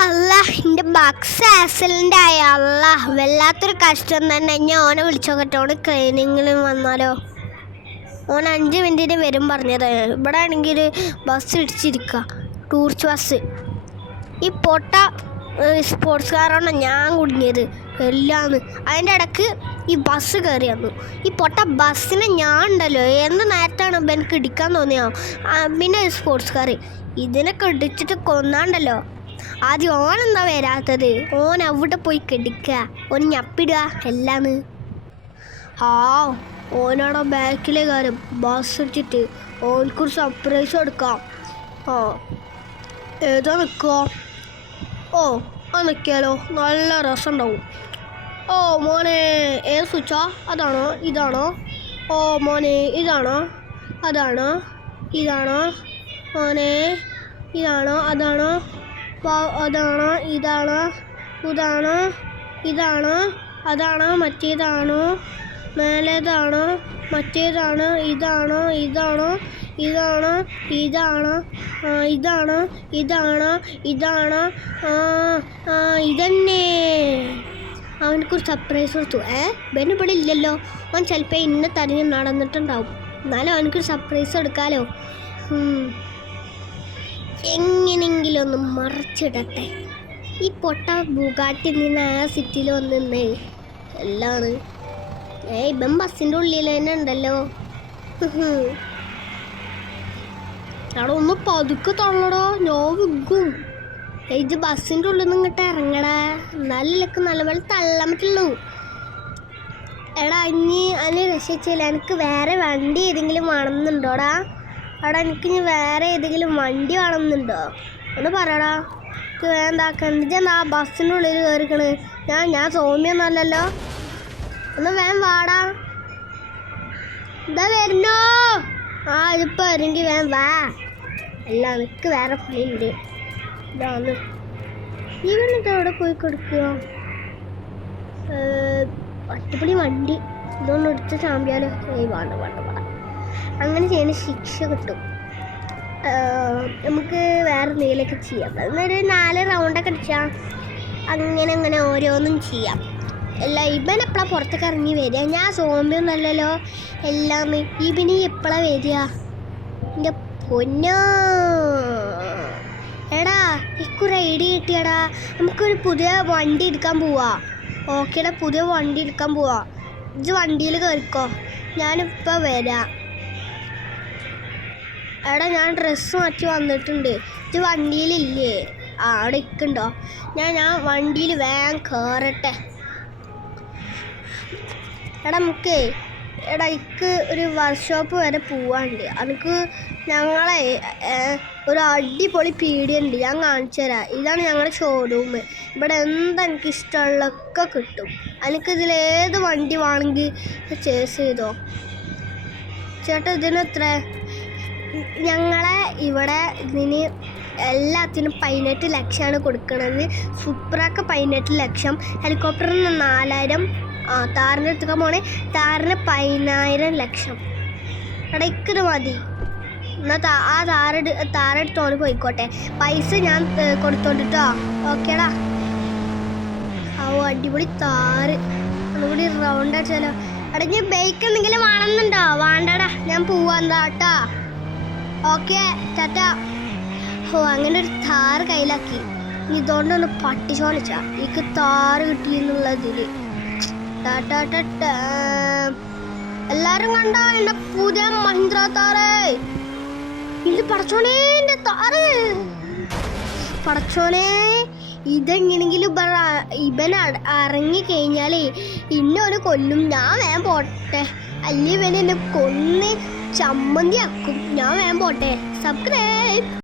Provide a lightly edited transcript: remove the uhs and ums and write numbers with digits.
അല്ല എൻ്റെ ബക്സ് ആക്സിഡൻ്റ് ആയ അല്ല വല്ലാത്തൊരു കഷ്ടം തന്നെ. ഞാൻ ഓനെ വിളിച്ചോക്കട്ടെ, ഓന് ക്ലീനിങ്ങിൽ വന്നാലോ. ഓൻ 5 മിനിറ്റിന് വരും പറഞ്ഞത്. ഇവിടെ ആണെങ്കിൽ ബസ് ഇടിച്ചിരിക്കുക, ടൂറിസ്റ്റ് ബസ്. ഈ പൊട്ട സ്പോർട്സ് കാറാണ് ഞാൻ കുടുങ്ങിയത് എല്ലാന്ന്. അതിൻ്റെ ഇടയ്ക്ക് ഈ ബസ് കയറി വന്നു. ഈ പൊട്ട ബസ്സിനെ ഞാൻ ഉണ്ടല്ലോ എന്ത് നേരത്താണ് എനിക്ക് ഇടിക്കാൻ തോന്നിയോ. പിന്നെ സ്പോർട്സ് കാർ ഇതിനൊക്കെ ഇടിച്ചിട്ട് കൊന്നാണ്ടല്ലോ. ആദ്യം ഓനെന്താ വരാത്തത്? ഓൻ അവിടെ പോയി കെടുക്കുക, ഓൻ ഞപ്പിടുക എല്ലാന്ന്. ഓനാണോ ബാക്കിലെ കാര്യം ബസ് ഇടിച്ചിട്ട് ഓനക്കൊരു സർപ്രൈസ് എടുക്കാം. ഏതാ നിൽക്കുക? നിൽക്കാലോ, നല്ല രസമുണ്ടാവും. മോനെ ഏത് സ്വിച്ചാ? അതാണോ ഇതാണോ? മോനെ ഇതാണോ അതാണോ ഇതാണോ? മോനെ ഇതാണോ അതാണോ അതാണോ ഇതാണോ ഇതാണോ ഇതാണോ അതാണോ മറ്റേതാണോ മേലേതാണോ മറ്റേതാണോ ഇതാണോ ഇതാണോ ഇതാണോ ഇതാണോ ഇതാണോ ഇതാണോ ഇതാണോ ഇതന്നെ. അവനക്കൊരു സർപ്രൈസ് കൊടുത്തു. ബെന്ന് ഇവിടെ ഇല്ലല്ലോ. അവൻ ചിലപ്പോൾ ഇന്നെ തരിഞ്ഞ് നടന്നിട്ടുണ്ടാവും. എന്നാലും അവനക്കൊരു സർപ്രൈസ് എടുക്കാമല്ലോ. എങ്ങനെയെങ്കിലും ഒന്ന് മറച്ചിടട്ടെ. ഈ പൊട്ട ബുഗാട്ടി നിന്ന് ആ സിറ്റിയിൽ വന്നിന്നേ എല്ലാണ്. ഇപ്പം ബസ്സിൻ്റെ ഉള്ളിൽ തന്നെ ഉണ്ടല്ലോ. അവിടെ ഒന്ന് പതുക്കെ തള്ളടാ, ഞാൻ വിൽക്കും. ഇത് ബസ്സിൻ്റെ ഉള്ളിൽ നിന്ന് ഇങ്ങോട്ട് ഇറങ്ങടാ, എന്നാലൊക്കെ നല്ലപോലെ തള്ളാൻ പറ്റുള്ളൂ. എടാ ഇനി അതിന് രക്ഷിച്ചില്ല. എനിക്ക് വേറെ വണ്ടി ഏതെങ്കിലും വേണമെന്നുണ്ടോടാ? എടാ എനിക്ക് ഇനി വേറെ ഏതെങ്കിലും വണ്ടി വേണമെന്നുണ്ടോ? ഒന്ന് പറയടാ. എനിക്ക് വേണ്ടാക്കണ്ട. ആ ബസ്സിൻ്റെ ഉള്ളിൽ കയറിക്കണ്. ഞാൻ സൗമ്യൊന്നല്ലല്ലോ. ഒന്ന് വേഗം വാടാ. ഇതാ വരുന്നോ? ഇതിപ്പോൾ വരുമെങ്കിൽ വേഗം വാ. അല്ല എനിക്ക് വേറെ പണിയുണ്ട്. ഇതാന്ന് ഇവനിത് അവിടെ പോയി കൊടുക്കുക. ഒറ്റപ്പണി വണ്ടി ഇതൊന്നും എടുത്ത് ചാമ്പിയാലോ. വേണ്ട വേണ്ട വേണ്ട. അങ്ങനെ ചെയ്യുന്ന ശിക്ഷ കിട്ടും. നമുക്ക് വേറെ എന്തെങ്കിലുമൊക്കെ ചെയ്യാം. അതൊരു 4 റൗണ്ടൊക്കെ അടിച്ചാൽ അങ്ങനെ ഓരോന്നും ചെയ്യാം. അല്ല ഇവൻ എപ്പോഴാണ് പുറത്തേക്ക് ഇറങ്ങി വരിക? ഞാൻ സോമ്പിയൊന്നല്ലല്ലോ എല്ലാം. ഇവന് എപ്പോഴാണ് വരിക? എൻ്റെ പൊന്നോ. എടാ എനിക്കൊരു ഐഡിയ കിട്ടിയടാ. നമുക്കൊരു പുതിയ വണ്ടി എടുക്കാൻ പോവാ. ഓക്കേടാ, പുതിയ വണ്ടി എടുക്കാൻ പോവാ. ഇത് വണ്ടിയിൽ കയറിക്കോ, ഞാനിപ്പോൾ വരാം. എടാ ഞാൻ ഡ്രസ്സ് മാറ്റി വന്നിട്ടുണ്ട്. ഇത് വണ്ടിയിലില്ലേ? അവിടെ ഇരിക്കുന്നുണ്ടോ? ഞാൻ വണ്ടിയിൽ വേഗം കയറട്ടെ. എടാ എനിക്ക് ഒരു വർക്ക്ഷോപ്പ് വരെ പോവാണ്ട്. എനിക്ക് ഞങ്ങളെ ഒരു അടിപൊളി പീടിയുണ്ട്, ഞാൻ കാണിച്ചു തരാം. ഇതാണ് ഞങ്ങളുടെ ഷോറൂം. ഇവിടെ എന്താ എനിക്ക് ഇഷ്ടമുള്ളതൊക്കെ കിട്ടും. എനിക്കിതിലേത് വണ്ടി വേണമെങ്കിൽ ചേസ് ചെയ്തോ. ചേട്ടാ ഇതിനെത്ര? ഞങ്ങളെ ഇവിടെ ഇതിന് എല്ലാത്തിനും 18 ലക്ഷമാണ് കൊടുക്കുന്നത്. സൂപ്പറൊക്കെ 18 ലക്ഷം. ഹെലികോപ്റ്ററിന് 4000. താറിന് എടുക്കാൻ പോണേ. താറിന് 10000 ലക്ഷം. ഇടയ്ക്കത് മതി. എന്നാൽ ആ താറെടുത്തോണ്ട് പോയിക്കോട്ടെ. പൈസ ഞാൻ കൊടുത്തോണ്ടിട്ടോ. ഓക്കേടാ. അടിപൊളി താറ്. ഒന്നുകൂടി റൗണ്ട് അടിച്ചാലോ. എടഞ്ഞ് ബൈക്ക് എന്തെങ്കിലും വേണമെന്നുണ്ടോ? വേണ്ടടാ, ഞാൻ പോവാന്താ കേട്ടാ. ഓക്കെ ടാറ്റാ. അങ്ങനെ ഒരു താറ് കയ്യിലാക്കി. ഇതുകൊണ്ടൊന്ന് പട്ടിച്ചോണിച്ചാ എനിക്ക് താറ് കിട്ടിയെന്നുള്ളതില്. എല്ലാരും കണ്ടോ എന്റെ പുതിയ മഹീന്ദ്ര താറ്? ഇത് പടച്ചോനെ, എന്റെ താറ് പടച്ചോനെ. ഇതെങ്ങനെങ്കിലും ഇവൻ ഇറങ്ങിക്കഴിഞ്ഞാലേ ഇന്നൊരു കൊല്ലും. ഞാൻ വേഗം പോട്ടെ, അല്ലെങ്കിൽ ഇവൻ എന്നെ കൊന്ന് ചമ്മന്തി ആക്കും. ഞാൻ വേഗം പോട്ടെ. സബ്സ്ക്രൈബ്.